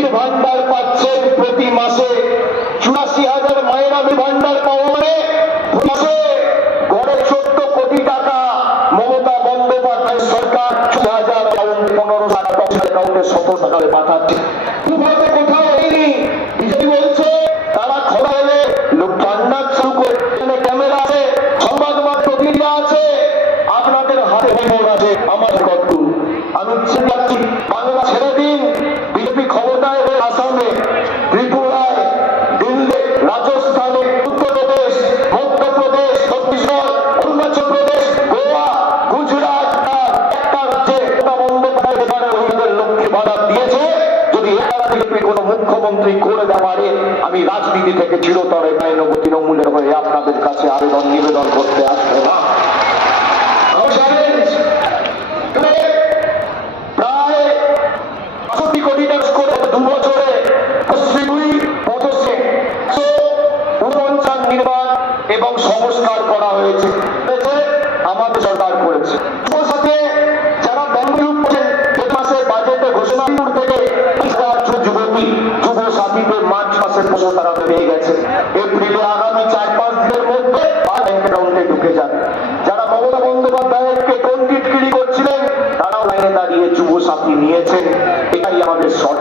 লক্ষ্মীর ভান্ডার পাচ্ছেন প্রতি মাসে 84,000 মায়েরা ভান্ডার পাওয়া মানে মাসে গড়ে 14 কোটি টাকা মমতা বন্দ্যোপাধ্যায় সরকার 15,000 অ্যাকাউন্টে 100 টাকা পাঠাচ্ছে। কোথাও হয়নি। বিজেপি বলছে তারা খবর এলে লোক ভান্ডার শুরু করে ক্যামেরা আছে, সংবাদ মাধ্যম আছে, আপনাদের হাতে খবর আছে। আমার কত আমি যাচ্ছি বাংলা ছেড়ে দিন। বিজেপি ক্ষমতায় আসামে, ত্রিপুরায়, দিল্লি, রাজস্থানে, উত্তরপ্রদেশ, মধ্যপ্রদেশ, ছত্তিশগড়, অরুণাচল প্রদেশ, গোয়া, গুজরাট, একটা রাজ্যে লক্ষ্মী ভাড়া দিয়েছে। যদি এটা বিজেপি কোনো মুখ্যমন্ত্রী করে দেওয়া পারে, আমি রাজনীতি থেকে চিরতরে তৃণমূলের হয়ে আপনাদের কাছে আবেদন নিবেদন করতে আসবে না। প্রায় 65 কোটি টাকা করে 2 বছরে নির্মাণ এবং সংস্কার করা হয়েছে, আমাদের সরকার করেছে। সাথে যারা মাসের বাজেটে ঘোষণা থেকে যুবতী যুব সাথীতে মার্চ মাসের পয়সা তারা পেয়ে গেছে। এপ্রিলে আগামী 4-5 দিনের মধ্যে অ্যাকাউন্টে ঢুকে যাবে। যারা মমতা বন্দ্যোপাধ্যায়কে টিটকিরি করছিলেন তারাও লাইনে দাঁড়িয়ে যুব সাথী নিয়েছেন। এটাই আমাদের সরকার।